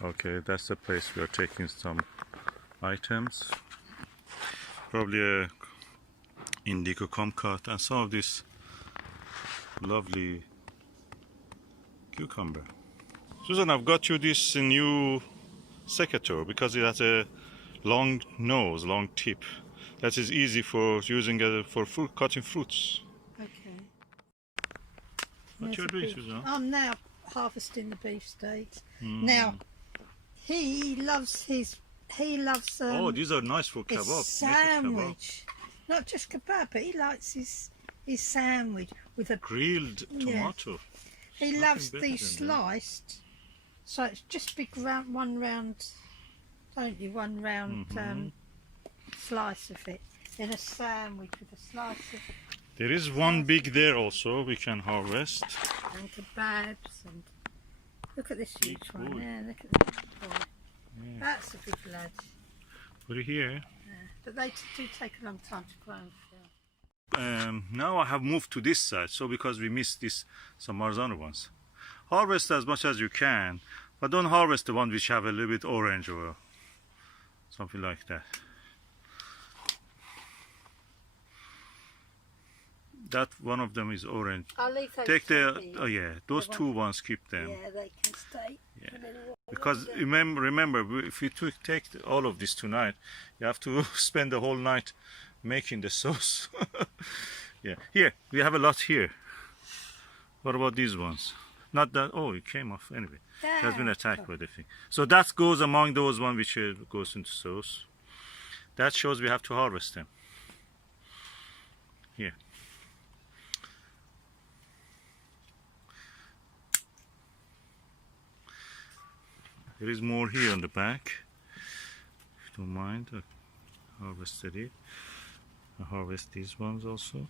Okay, that's the place we are taking some items. Probably a indigo kumquat and some of this lovely cucumber. Susan, I've got you this new secateur because it has a long nose, long tip. That is easy for using for fruit, cutting fruits. Okay. What you're doing, Susan? I'm now harvesting the beefsteaks. Now, he loves oh, these are nice for his kebab. sandwich. Not just kebab, but he likes his sandwich with a grilled tomato. He loves these sliced, so it's just big round, one round slice of it in a sandwich with a slice of. There is one big there also we can harvest. And kebabs and look at this huge one there. Look at that boy. Yeah. That's a big lad. Put it here. Yeah. But they do take a long time to grow. Now I have moved to this side, so because we missed some Marzano ones. Harvest as much as you can, but don't harvest the ones which have a little bit orange or something like that. That one of them is orange. I'll leave those. Take those two ones, keep them. Yeah, they can stay. Yeah. Because remember, if you take all of this tonight, you have to spend the whole night making the sauce. Yeah, here we have a lot here. What about these ones? Not that. Oh, it came off anyway. It has been attacked by the thing. So that goes among those ones which goes into sauce. That shows we have to harvest them. Here. There is more here on the back. If you don't mind, I harvested it. I harvest these ones also.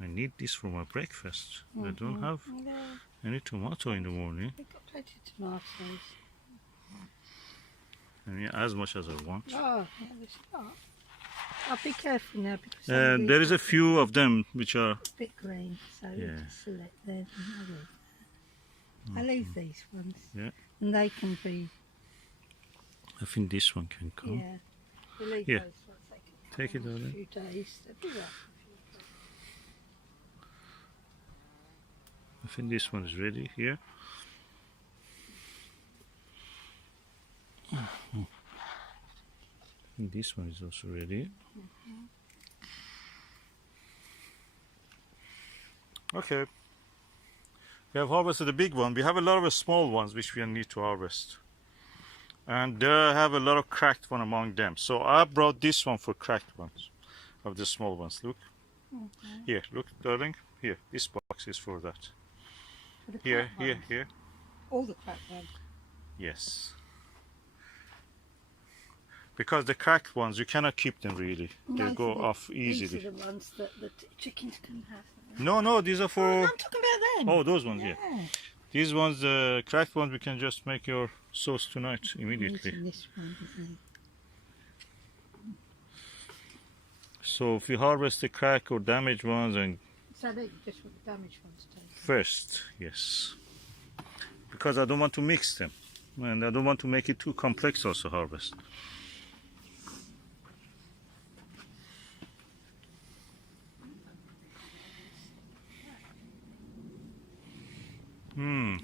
I need this for my breakfast. I don't have any tomato in the morning. We've got plenty of tomatoes. I mean, as much as I want. Oh, yeah, there's a lot. I'll be careful now because there is a few of them which are a bit green, so you just select them. I leave these ones. Yeah. And they can be. I think this one can come. Yeah. We'll leave Yeah. those ones. They can Take it, come darling. a few days. They'll be right. I think this one is ready here. I think this one is also ready. Okay. We have harvested the big one. We have a lot of small ones which we need to harvest. And there have a lot of cracked one among them. So I brought this one for cracked ones of the small ones. Look. Here, look, darling. Here, this box is for that. For the Here, cracked ones. here. All the cracked ones. Yes. Because the cracked ones, you cannot keep them really. They go off easily. These are the ones that the chickens can have. No, these are for... Oh, I'm talking about them. Oh, those ones, yeah. These ones, the cracked ones, we can just make your sauce tonight immediately. This one, isn't So if you harvest the crack or damaged ones and... So they just want the damaged ones taken. First, yes. Because I don't want to mix them. And I don't want to make it too complex also harvest.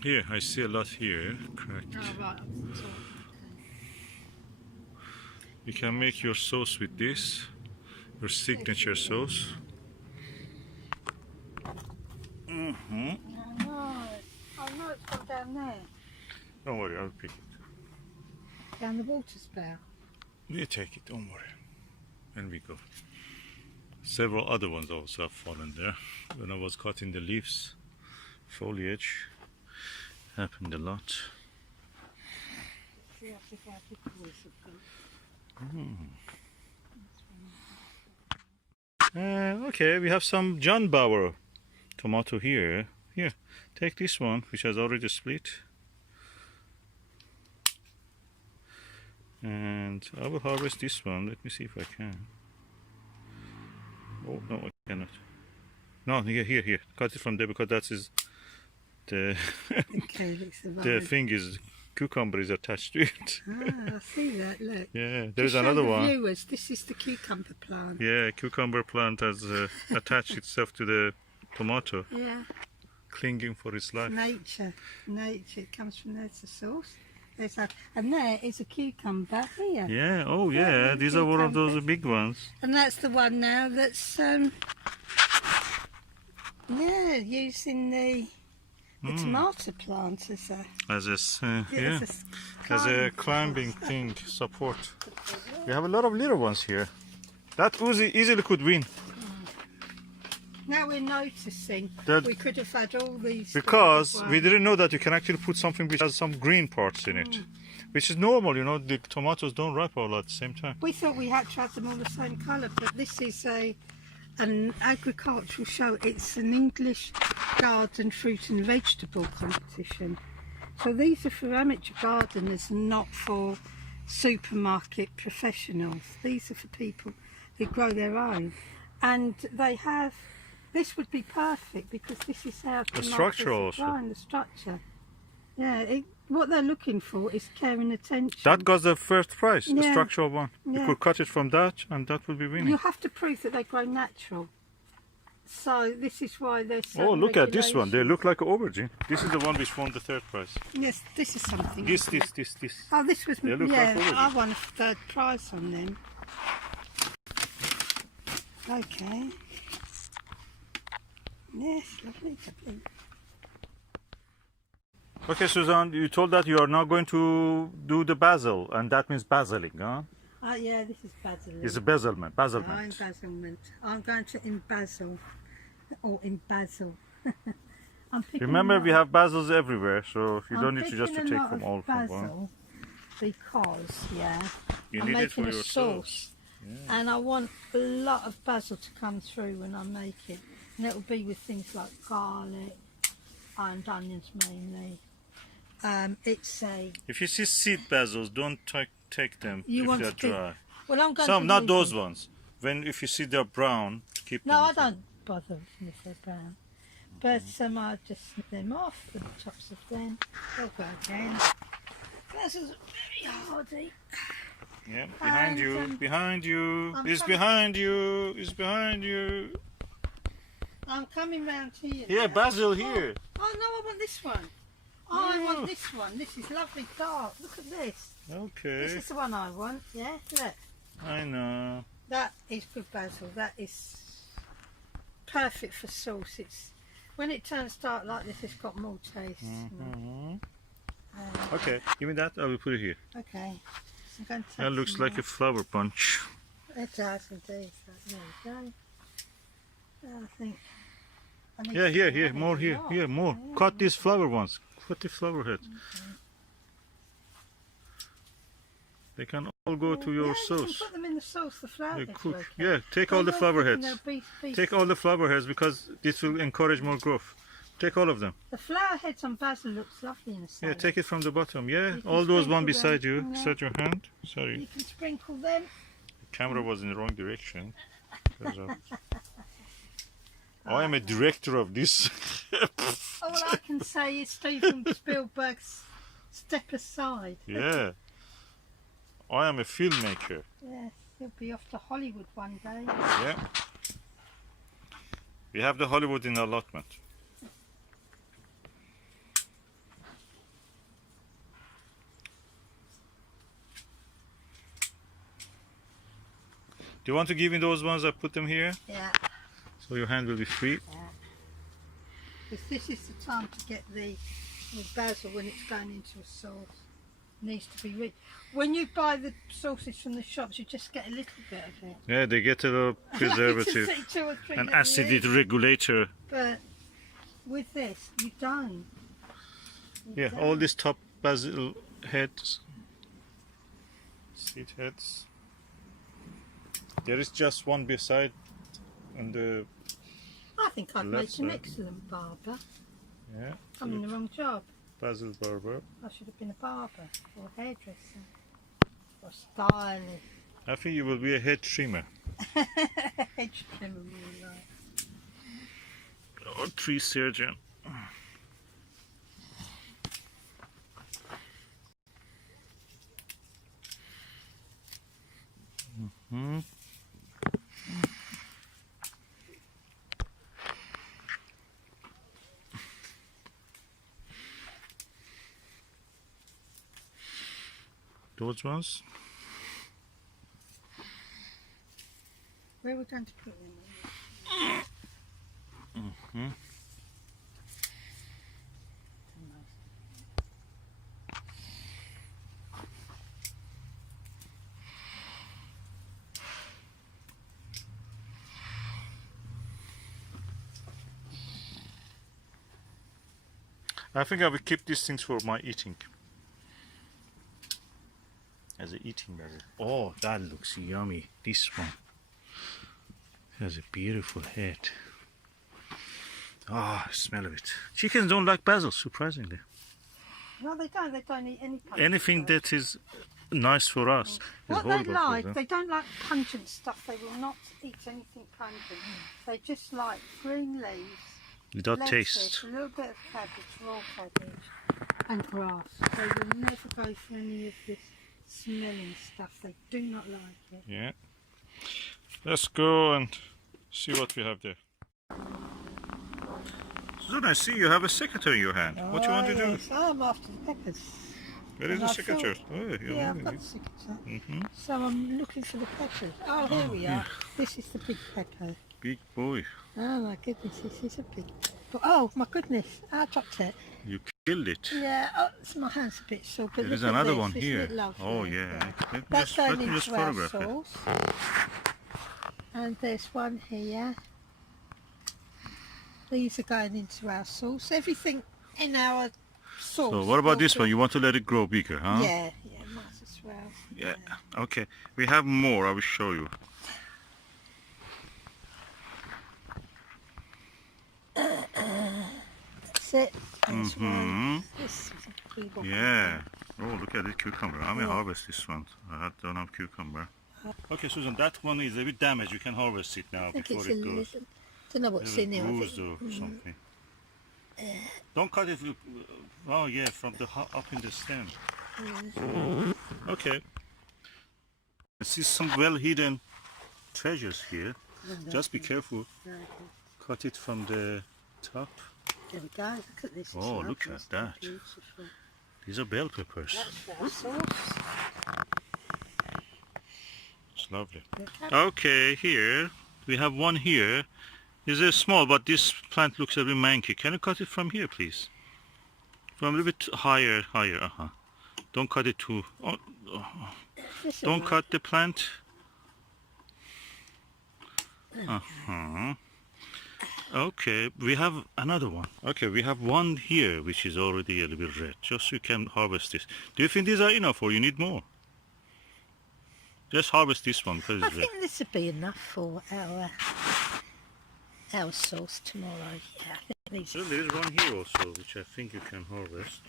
Here, I see a lot here, cracked. Oh, right. You can make your sauce with this, your signature sauce. I know it's gone down there. Don't worry, I'll pick it. Down the water spout. You take it, don't worry. And we go. Several other ones also have fallen there. When I was cutting the leaves, foliage, happened a lot. Okay, we have some John Bauer tomato here. Here, take this one, which has already split. And I will harvest this one. Let me see if I can. Oh, no, I cannot. No, here. Cut it from there because that is the Okay, looks the the vine. thing is cucumber is attached to it. Ah, I see that. Look. Yeah, To there's show another the one. viewers, this is the cucumber plant. Yeah, cucumber plant has attached itself to the tomato, Yeah, clinging for its life. nature. It comes from there to source. There's a, and there is a cucumber here. Yeah, oh Yeah, yeah, these are one of those big ones. And that's the one now that's using the tomato plant as a Yeah, as a climbing thing, support. We have a lot of little ones here. That easily could win. Now we're noticing That- we could have had all these Because little we ones. didn't know that you can actually put something which has some green parts in it. Which is normal, you know, the tomatoes don't ripe all at the same time. We thought we had to have them all the same colour, but this is an agricultural show. It's an English garden fruit and vegetable competition. So these are for amateur gardeners, not for supermarket professionals. These are for people who grow their own. And they have, this would be perfect because this is how The tomatoes structure are also. grown, the structure. Yeah, what they're looking for is care and attention. That got the first prize, the Yeah. structural one. You Yeah. could cut it from that and that will be winning. You have to prove that they grow natural. So this is why there's so Oh, look at this one. They look like an aubergine. This is the one which won the third prize. Yes, this is something. This. Oh, this was, They look yeah, like already. I won a third prize on them. Okay. Yes, lovely. Okay, Suzanne, you told that you are now going to do the basil, and that means basiling, huh? Yeah, this is basil. It's a basilment. Embazzlement. I'm going to embazzle. Or embazzle. I'm picking Remember, a we lot- have basils everywhere, so you I'm don't need to just to picking a take lot from of all from one. basil because, You I'm need it making for a your sauce. And I want a lot of basil to come through when I make it. And it'll be with things like garlic and onions mainly. It's a... If you see seed basils, don't take them You if want they're to do- dry. Well, I'm going Some, to not leave those them. ones. If you see they're brown, keep No, them. I don't bother if they're brown. But I just snip them off, the tops of them. They'll go again. Basil's very hardy. Yeah, behind you, behind you, I'm it's coming. behind you, it's behind you. I'm coming round here. Yeah, now. basil here. Oh no, I want this one. I want this one. This is lovely dark. Look at this. This Okay, is the one I want. Yeah, look. I know. That is good basil. That is perfect for sauce. It's when it turns dark like this, it's got more taste. Mhm. Okay, give me that. I will put it here. Okay. I'm going to take That looks some like now. a flower bunch. It does indeed. There we go. I think. I need Yeah, to here, put here, that more in here, a lot. here, more. Yeah. Cut these flower ones. Cut the flower head. They can all go to your Yeah, you sauce. can put them in the sauce. The flower You heads cook. are okay. Yeah, take Well, all the you're flower thinking heads. they'll be Take all the flower heads because this will encourage more growth. Take all of them. The flower heads on basil looks lovely in a Yeah, salad. take it from the bottom. Yeah, You can all those one sprinkle beside them, you. yeah. Beside your hand. Sorry, You can sprinkle them. the camera was in the wrong direction. Because I am a director of this. All I can say is Steven Spielberg's Step Aside. Yeah, I am a filmmaker. Yes, he'll be off to Hollywood one day. Yeah, we have the Hollywood in allotment. Do you want to give me those ones? I put them here, Yeah, so your hand will be free. because this is the time to get the basil when it's going into a sauce. Needs to be rich. When you buy the sauces from the shops, you just get a little bit of it. Yeah, they get a little preservative, Just say 2 or 3 an little acidity bits. regulator. But with this, you don't. You Yeah, don't. all these top basil heads, seed heads. There is just one beside, and the I think I'd left make an side. excellent barber. yeah, I'm in the wrong job. basil barber. I should have been a barber or hairdresser or stylist. I think you will be a head trimmer Hedge trimmer, more like. or tree surgeon. Those ones? Where are we going to put them? I think I will keep these things for my eating. As an eating basil. Oh, that looks yummy. This one has a beautiful head. Ah, smell of it. Chickens don't like basil, surprisingly. No, they don't. They don't eat any pungent Anything stuff. that is nice for us is What they horrible for like, them. they don't like pungent stuff. They will not eat anything pungent. They just like green leaves, Without lettuce, taste. a little bit of cabbage, raw cabbage, and grass. They will never go for any of this smelling stuff. They do not like it. Yeah. Let's go and see what we have there. Susan, I see you have a secateur in your hand. What do you want to do? Yes, I'm after the peppers. Where is And the I secateur? thought- Oh, Yeah, I've got the secateur. Mm-hmm. So I'm looking for the peppers. Oh, here we are. This is the big pepper. Big boy. Oh my goodness, this is a big pepper. Oh my goodness, I dropped it. You killed it. Yeah, oh, my hand's a bit sore, but There is look at another this. one Isn't here. it lovely? Oh yeah. That's Let going me just into our photograph it. sauce. And there's one here. These are going into our sauce. Everything in our sauce. So what about will this be- one? You want to let it grow bigger, huh? Yeah, might as well. Yeah. Okay. We have more. I will show you. That's it. That's one. This is a big one. Yeah. Oh, look at this cucumber. I may harvest this one. I don't have cucumber. Okay, Susan, that one is a bit damaged. You can harvest it now I think before it's a it goes. little. Don't know what's in there. I Bruised think- or something. Don't cut it. Oh yeah, from the up in the stem. Okay. I see some well-hidden treasures here. Just be careful. Cut it from the top. There we go. Look at this. It's Oh, look lovely. at that. Beautiful. These are bell peppers. That's our sauce. It's lovely. Look at Okay, here we have one here. It's a small, but this plant looks a bit manky. Can you cut it from here, please? From a little bit higher. Don't cut it too. Oh, this don't one. cut the plant. Okay, we have another one. Okay, we have one here which is already a little bit red. Just so you can harvest this. Do you think these are enough or you need more? Just harvest this one because I it's red. think this would be enough for our sauce tomorrow. Yeah, I think these. So there is one here also which I think you can harvest.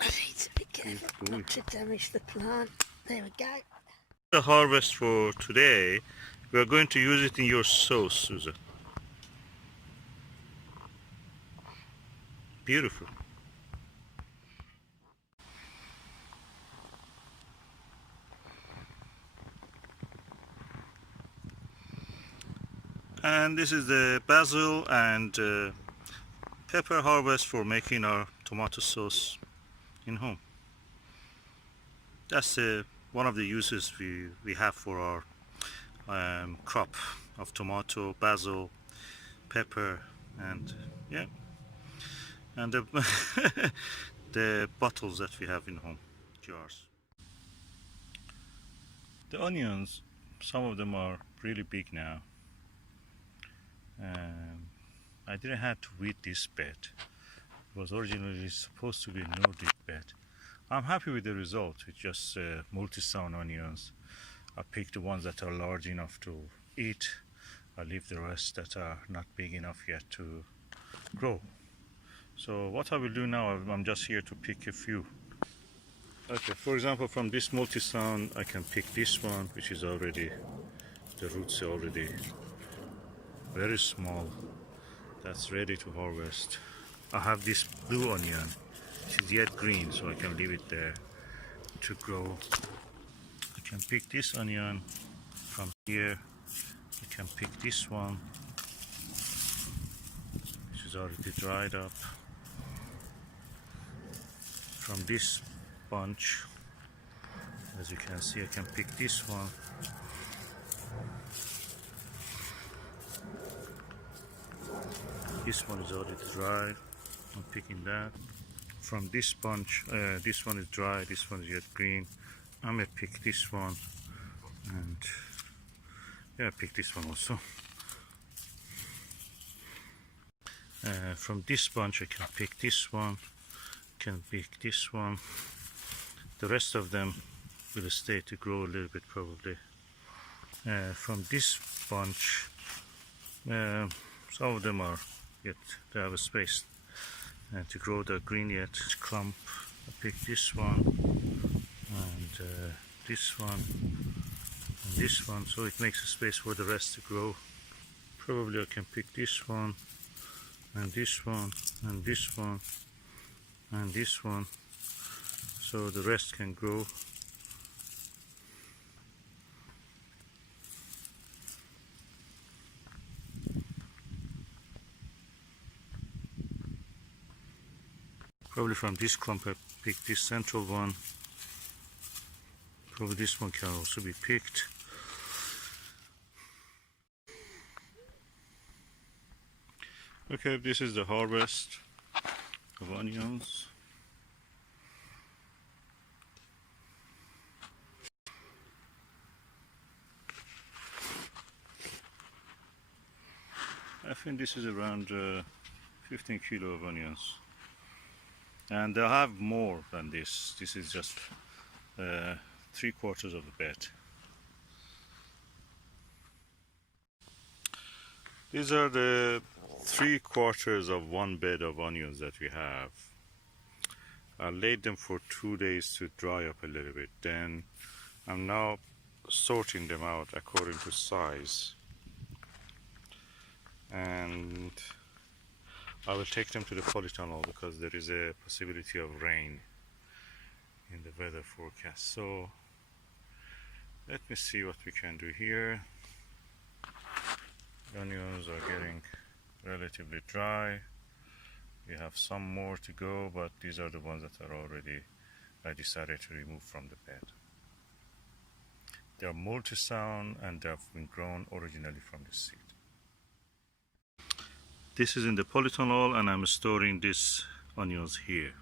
I need to be careful boy. not to damage the plant. There we go. The harvest for today, we are going to use it in your sauce, Susan. Beautiful. And this is the basil and pepper harvest for making our tomato sauce in home. That's one of the uses we have for our crop of tomato, basil, pepper, and yeah, and the, the bottles that we have in home, jars. The onions, some of them are really big now. I didn't have to weed this bed. It was originally supposed to be a Nordic bed. I'm happy with the result. It's just multi-sown onions. I picked the ones that are large enough to eat. I leave the rest that are not big enough yet to grow. So what I will do now, I'm just here to pick a few. Okay, for example, from this multi-sown, I can pick this one, which is already, the roots are already very small. That's ready to harvest. I have this blue onion, which is yet green, so I can leave it there. to grow. You can pick this onion from here. You can pick this one, which is already dried up. From this bunch, as you can see, I can pick this one. This one is already dried. I'm picking that. From this bunch, this one is dry, this one is yet green. I'm gonna pick this one, and yeah, pick this one also. From this bunch, I can pick this one. Can pick this one. The rest of them will stay to grow a little bit probably. From this bunch, some of them are yet they have a space to grow the green yet. Clump. I pick this one and this one and this one, so it makes a space for the rest to grow. Probably I can pick this one and this one and this one and this one, so the rest can grow. Probably from this clump I pick this central one. Probably this one can also be picked. Okay, this is the harvest of onions. I think this is around 15 kilo of onions, and they'll have more than this. This is just 3/4 of the bed. These are the 3/4 of one bed of onions that we have. I laid them for 2 days to dry up a little bit. Then I'm now sorting them out according to size, and I will take them to the Polytunnel because there is a possibility of rain in the weather forecast. So let me see what we can do here. The onions are getting relatively dry. We have some more to go, but these are the ones that are already I decided to remove from the bed. They are multi-sown and they have been grown originally from the seed. This is in the Polytunnel and I'm storing these onions here.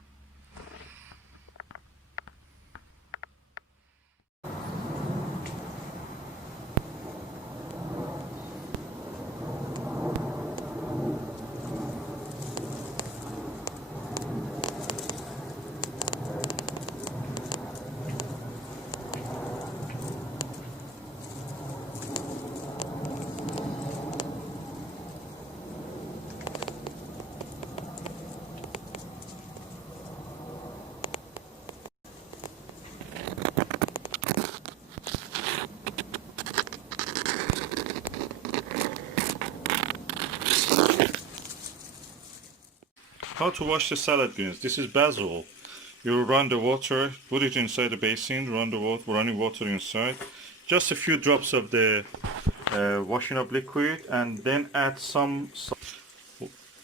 How to wash the salad greens. This is basil. You run the water, put it inside the basin, run the water, running water inside. Just a few drops of the washing up liquid, and then add some salt.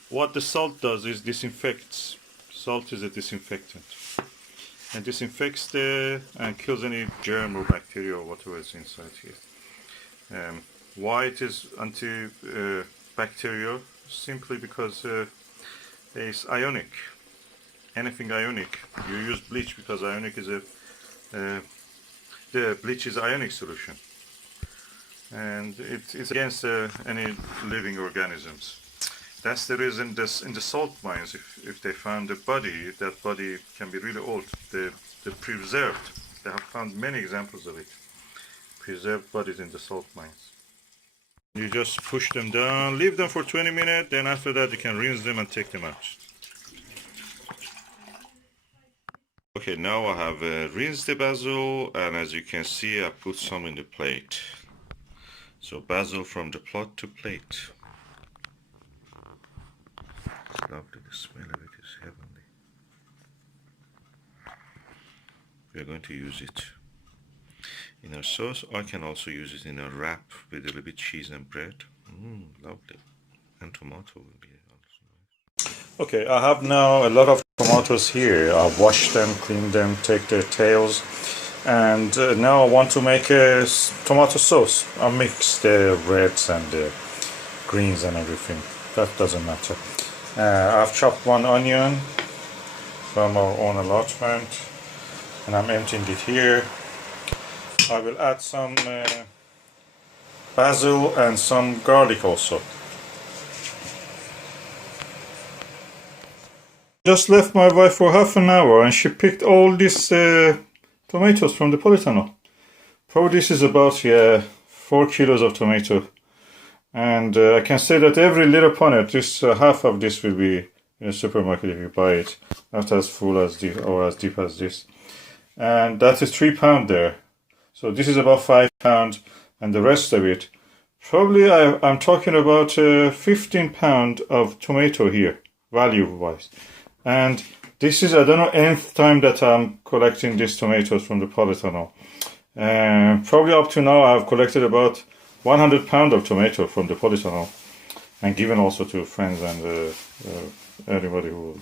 What the salt does is disinfects. Salt is a disinfectant. And disinfects and kills any germ or bacteria or whatever is inside here. Why it is antibacterial? Simply because it's ionic. Anything ionic. You use bleach because ionic is the bleach is ionic solution, and it's against any living organisms. That's the reason this in the salt mines, if they found a body, that body can be really old. They're preserved. They have found many examples of it. Preserved bodies in the salt mines. You just push them down, leave them for 20 minutes, then after that you can rinse them and take them out. Okay, now I have rinsed the basil, and as you can see I put some in the plate. So basil from the plot to plate. It's lovely, the smell of it is heavenly. we are going to use it in our sauce. I can also use it in a wrap with a little bit cheese and bread. Lovely. And tomato will be also nice. Okay, I have now a lot of tomatoes here. I've washed them, cleaned them, take their tails, and now I want to make a tomato sauce. I'll mix the reds and the greens and everything. That doesn't matter. I've chopped one onion from our own allotment, and I'm emptying it here. I will add some basil and some garlic also. Just left my wife for half an hour and she picked all these tomatoes from the Polytunnel. Probably this is about 4 kilos of tomato, and I can say that every little punnet, this half of this will be in a supermarket if you buy it, not as full as this or as deep as this, and that is 3 pounds there. So this is about 5 pounds, and the rest of it, probably I'm talking about 15 pounds of tomato here, value-wise. And this is, I don't know, nth time that I'm collecting these tomatoes from the Polytunnel. Probably up to now I've collected about 100 pounds of tomato from the Polytunnel, and given also to friends and anybody who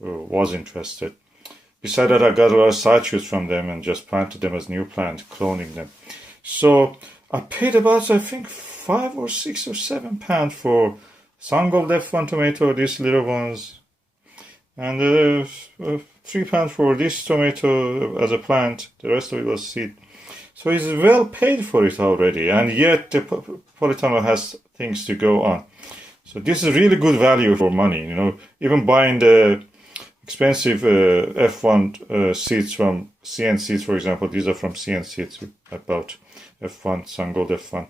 was interested. Besides that, I got a lot of side shoots from them and just planted them as new plants, cloning them. So I paid about, I think, 5 or 6 or 7 pounds for Sangold F1 tomato, these little ones, and 3 pounds for this tomato as a plant. The rest of it was seed. So he's well paid for it already, and yet the Polytunnel has things to go on. So this is really good value for money, you know. Even buying the expensive F1 seeds from CN Seeds, for example. These are from CN Seeds. I bought F1, Sangold F1.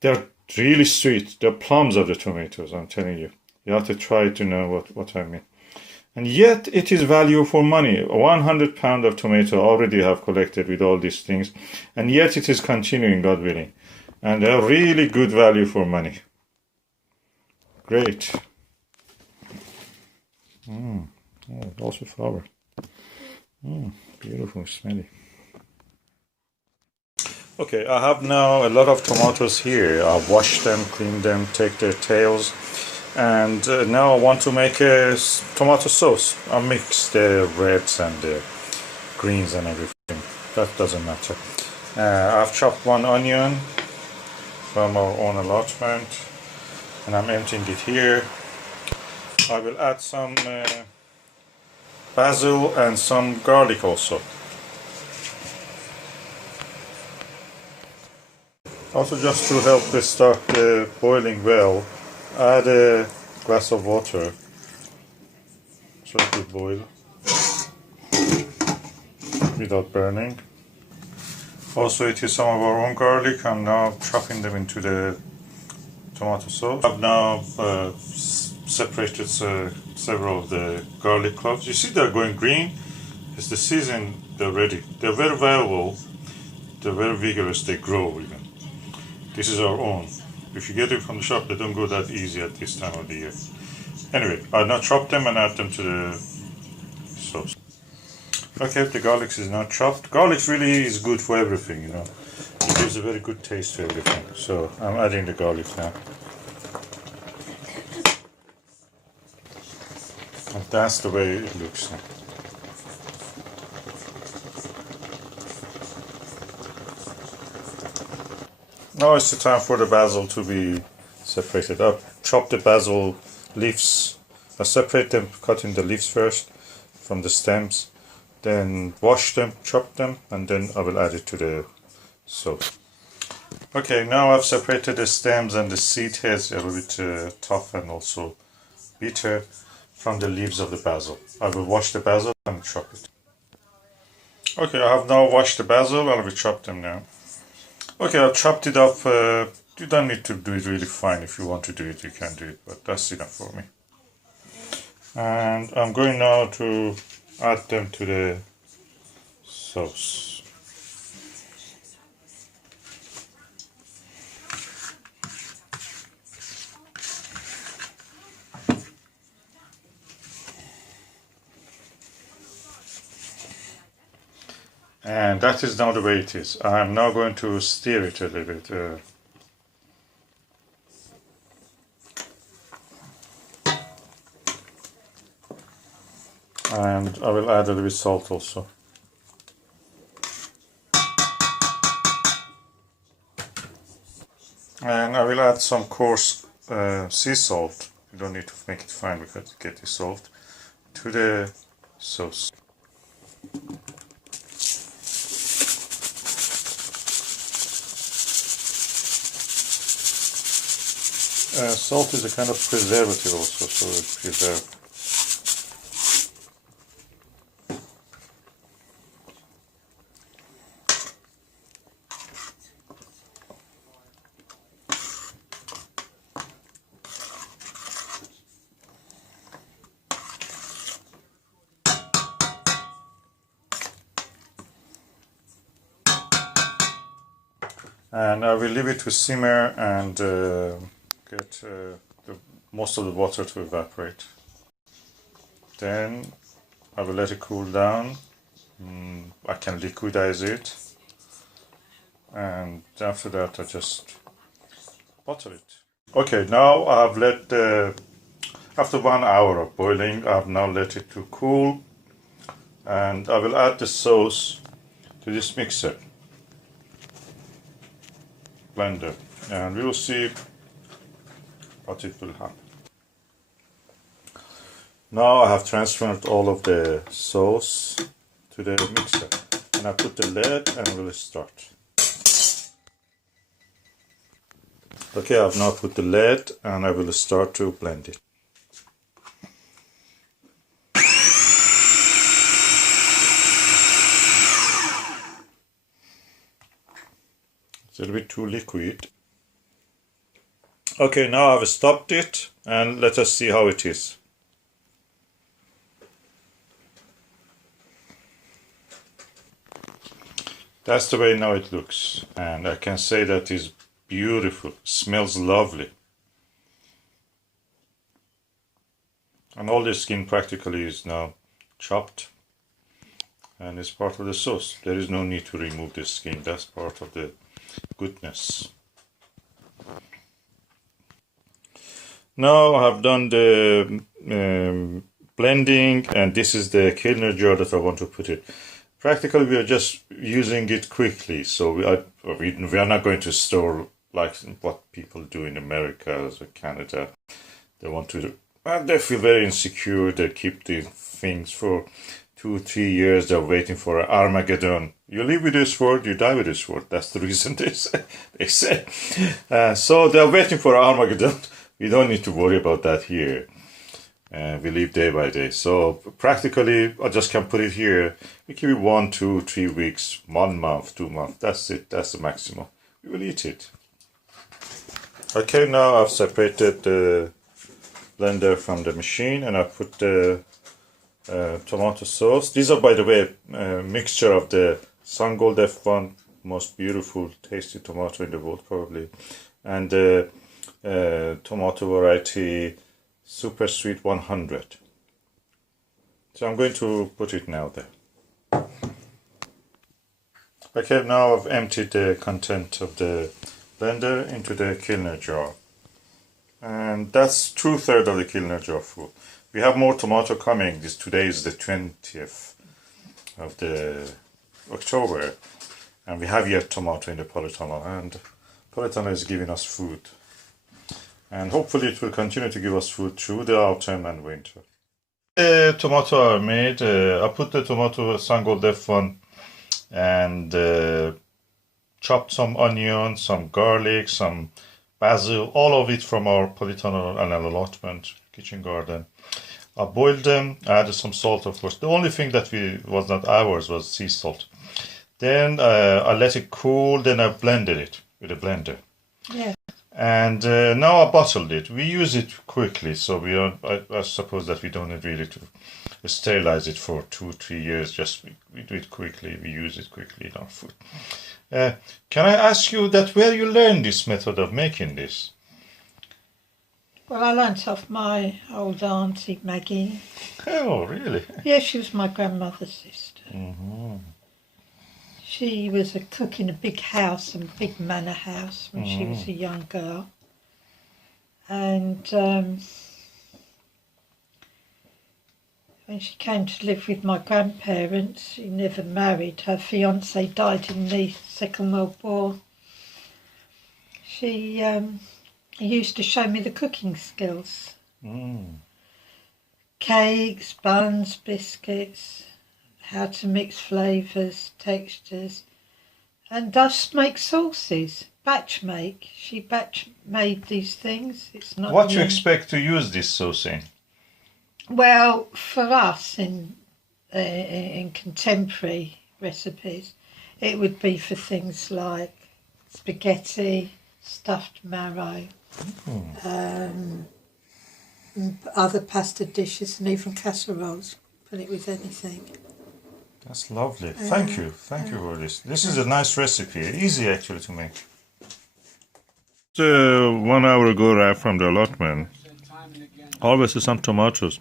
They're really sweet. They're plums of the tomatoes, I'm telling you. You have to try to know what I mean. And yet it is value for money. 100 pounds of tomato already have collected with all these things. And yet it is continuing, God willing. And they're really good value for money. Great. Oh, also flower. Beautiful, smelly. Okay, I have now a lot of tomatoes here. I've washed them, cleaned them, take their tails, and now I want to make a tomato sauce. I'll mix the reds and the greens and everything. That doesn't matter. I've chopped one onion from our own allotment, and I'm emptying it here. I will add some basil and some garlic also. Also, just to help this start boiling well, add a glass of water so it will boil without burning. Also, it is some of our own garlic. I'm now chopping them into the tomato sauce. I've now separated several of the garlic cloves. You see they're going green. It's the season, they're ready. They're very valuable, they're very vigorous, they grow even. This is our own. If you get it from the shop, they don't go that easy at this time of the year. Anyway, I'll now chop them and add them to the sauce. Okay, the garlic is now chopped. Garlic really is good for everything, you know. It gives a very good taste to everything. So I'm adding the garlic now. And that's the way it looks now. Now it's the time for the basil to be separated up. Chop the basil leaves. I separate them, cutting the leaves first from the stems. Then wash them, chop them, and then I will add it to the sauce. Okay, now I've separated the stems and the seed heads, a little bit tough and also bitter, from the leaves of the basil. I will wash the basil and chop it. Okay, I have now washed the basil. I will chop them now. Okay, I've chopped it up. You don't need to do it really fine. If you want to do it, you can do it, but that's enough for me. And I'm going now to add them to the sauce. And that is now the way it is. I'm now going to stir it a little bit. And I will add a little bit salt also. And I will add some coarse sea salt. You don't need to make it fine because it gets dissolved to the sauce. Salt is a kind of preservative also, so it preserves. And I will leave it to simmer and get most of the water to evaporate. Then I will let it cool down. I can liquidize it, and after that I just bottle it. Okay, now I've let after 1 hour of boiling, I've now let it to cool, and I will add the sauce to this mixer blender, and we will see what it will happen. Now I have transferred all of the sauce to the mixer, and I put the lid and will start. Okay, I've now put the lid and I will start to blend it. It's a little bit too liquid. Okay, now I've stopped it and let us see how it is. That's the way now it looks, and I can say that is beautiful, smells lovely. And all the skin practically is now chopped and is part of the sauce. There is no need to remove the skin, that's part of the goodness. Now I have done the blending, and this is the Kellner jar that I want to put it. Practically we are just using it quickly, so we are not going to store like what people do in America or Canada. They want to, they feel very insecure, they keep the things for 2-3 years, they're waiting for Armageddon. You live with this sword, you die with this sword. That's the reason they say. So they're waiting for Armageddon. We don't need to worry about that here. We live day by day. So practically, I just can put it here. We keep it 1, 2, 3 weeks, 1 month, 2 months. That's it. That's the maximum. We will eat it. Okay, now I've separated the blender from the machine, and I put the tomato sauce. These are, by the way, a mixture of the Sungold F1, most beautiful, tasty tomato in the world probably, and the tomato variety Super Sweet 100. So I'm going to put it now there. Okay, now I've emptied the content of the blender into the Kellner jar. And that's 2/3 of the Kellner jar full. We have more tomato coming. Today is the 20th of the October, and we have yet tomato in the Polytunnel, and Polytunnel is giving us food. And hopefully it will continue to give us food through the autumn and winter. The tomato are made. I put the tomato Sungold F1 and chopped some onion, some garlic, some basil, all of it from our Polytunnel and allotment kitchen garden. I boiled them, I added some salt, of course. The only thing that was not ours was sea salt. Then I let it cool, then I blended it with a blender. Yeah. And now I bottled it. We use it quickly, so I suppose that we don't need really to sterilize it for 2-3 years. Just we do it quickly, we use it quickly in our food. Can I ask you that where you learned this method of making this? Well, I learnt off my old auntie Maggie. Oh, really? Yeah, she was my grandmother's sister. Mm-hmm. She was a cook in a big house, a big manor house, when she was a young girl. And when she came to live with my grandparents, she never married. Her fiancé died in the Second World War. She used to show me the cooking skills. Cakes, buns, biscuits, how to mix flavours, textures, and thus make sauces. Batch make. She batch made these things. It's not. What you expect to use this sauce in? Well, for us in contemporary recipes, it would be for things like spaghetti, stuffed marrow, other pasta dishes, and even casseroles. Put it with anything. That's lovely. Thank you for this. This is a nice recipe. Easy actually to make. 1 hour ago, arrived from the allotment. Harvested some tomatoes.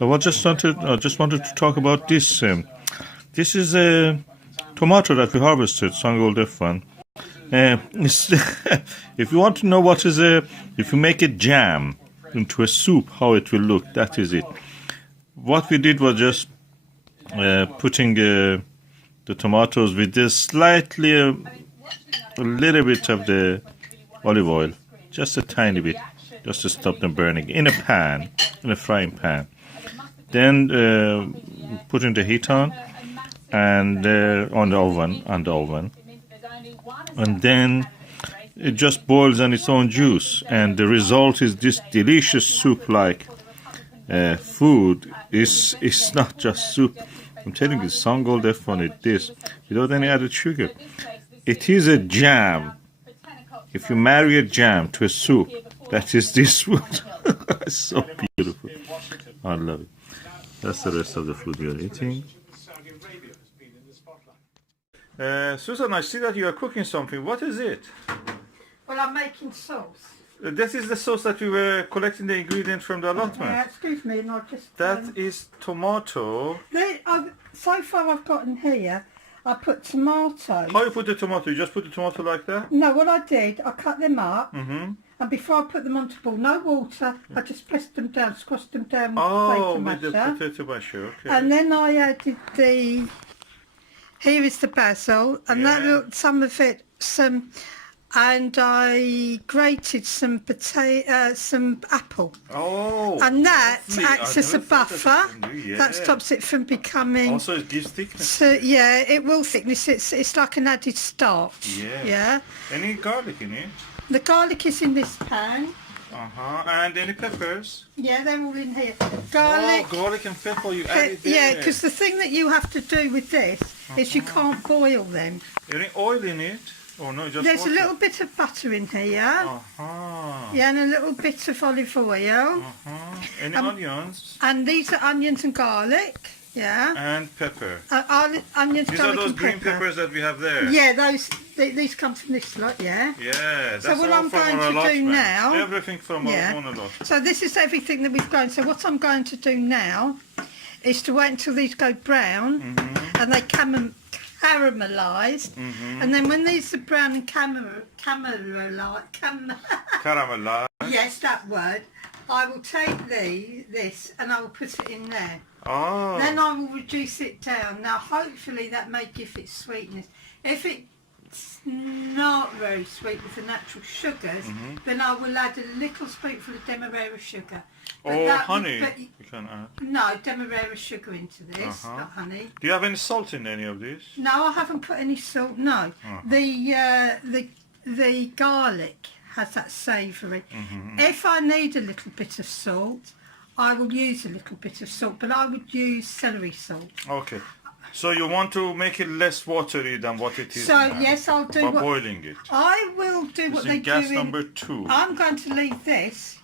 I just wanted to talk about this. This is a tomato that we harvested, Sangol F1. If you want to know what is if you make a jam into a soup, how it will look, that is it. What we did was just putting the tomatoes with this slightly a little bit of the olive oil, just a tiny bit, just to stop them burning, in a pan, in a frying pan. Then putting the heat on and on the oven, and then it just boils on its own juice, and the result is this delicious soup-like food. It's not just soup. I'm telling you, Sangol F1 is this, without any added sugar. It is a jam. If you marry a jam to a soup, that is this food. It's so beautiful. I love it. That's the rest of the food we are eating. Susan, I see that you are cooking something. What is it? Well, I'm making sauce. This is the sauce that we were collecting the ingredients from the allotment. Yeah, excuse me, and I'll just... That is tomato. So far I've got in here, I put tomatoes. How you put the tomato? You just put the tomato like that? No, what I did, I cut them up, and before I put them onto the ball, no water, I just pressed them down, squashed them down with with potato the potato masher, okay. And then I added here is the basil, and that looked, some of it, and I grated some apple. Oh, and that lovely. acts as a buffer. That stops it from becoming... Also it gives thickness. So, yeah, it will thickness. It's like an added starch. Yeah. Any garlic in it? The garlic is in this pan. And any peppers? Yeah, they're all in here. Garlic. Oh, garlic and pepper, you added there. Yeah, because the thing that you have to do with this is you can't boil them. Any oil in it? Oh no, just There's water. a little bit of butter in here. Yeah, and a little bit of olive oil. Any onions? And these are onions and garlic. Yeah. And pepper. Onions, These garlic, are those and green pepper. peppers that we have there. Yeah, these come from this lot. Yeah. Yeah, that's So what all I'm from going our to do allotment. now... Everything from our own allotment. So this is everything that we've grown. So what I'm going to do now is to wait until these go brown and they caramelise, and then when these are brown and caramelised, yes, that word, I will take this and I will put it in there. Then I will reduce it down. Now hopefully that may give it sweetness. If it's not very sweet with the natural sugars, then I will add a little spoonful of demerara sugar. Honey, you can add. No, demerara sugar into this, not honey. Do you have any salt in any of this? No, I haven't put any salt. No, the garlic has that savoury. If I need a little bit of salt, I will use a little bit of salt, but I would use celery salt. Okay. So you want to make it less watery than what it is So now, yes, I'll do by boiling it. I will do what they do gas in... number 2. I'm going to leave this,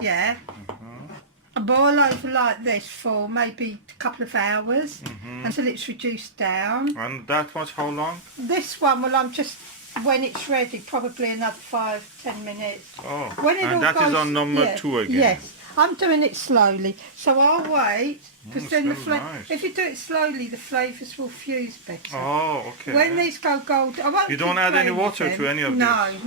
boil over like this for maybe a couple of hours until it's reduced down. And that was how long? This one, well, I'm just, when it's ready, probably another 5-10 minutes. Oh, When it and all that is goes, on number 2 again. Yes. I'm doing it slowly, so I'll wait because then the smells nice. if you do it slowly, the flavours will fuse better. Oh, okay. When these go gold, I won't. You don't add any water to any of no, these?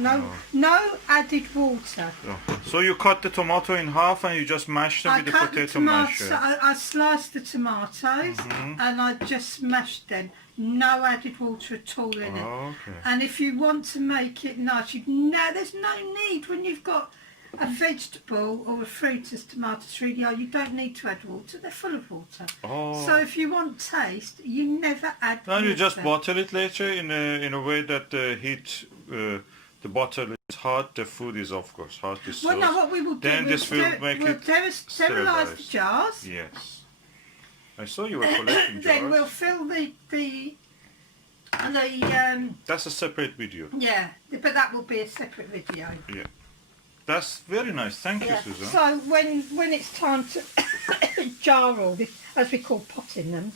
no added water. Oh. So you cut the tomato in half and you just mash them with the potato masher. I sliced the tomatoes and I just mashed them. No added water at all in it. Okay. And if you want to make it nice, there's no need when you've got a vegetable or a fruit as tomatoes really are. You don't need to add water. They're full of water. Oh. So if you want taste, you never add water. And you just bottle it later in a way that the heat, the bottle is hot, the food is of course hot. This Well, sauce. no, what we will do, Then this will make it sterilise the jars. Yes. I saw you were collecting jars. Then we'll fill the That's a separate video. yeah, but that will be a separate video. Yeah. That's very nice. Thank you, Yeah. Susan. So when it's time to jar all this, as we call potting them,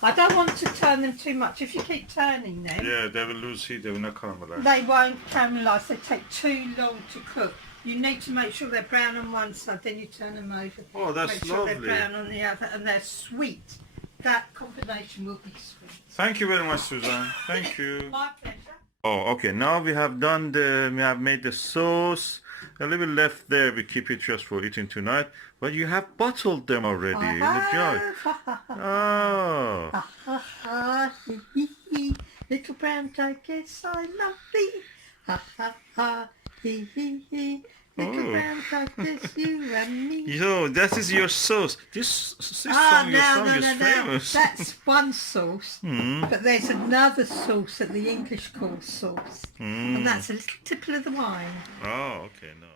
I don't want to turn them too much. If you keep turning them, Yeah, they will lose heat. They will not caramelize. they won't caramelise. They take too long to cook. You need to make sure they're brown on one side, then you turn them over. Oh, that's make sure lovely. they're brown on the other, and they're sweet. That combination will be sweet. Thank you very much, Susan. Thank you. My pleasure. Oh, okay. Now we have made the sauce. A little left there. We keep it just for eating tonight. But you have bottled them already in the jar. Oh. Little brown tigress, I love thee. Ha ha ha, hee hee hee. Little brown tigress, you and me. Yo, that is your sauce. This song, your song is famous. That's one sauce, but there's another sauce that the English call sauce, and that's a little tipple of the wine. Oh, okay, no.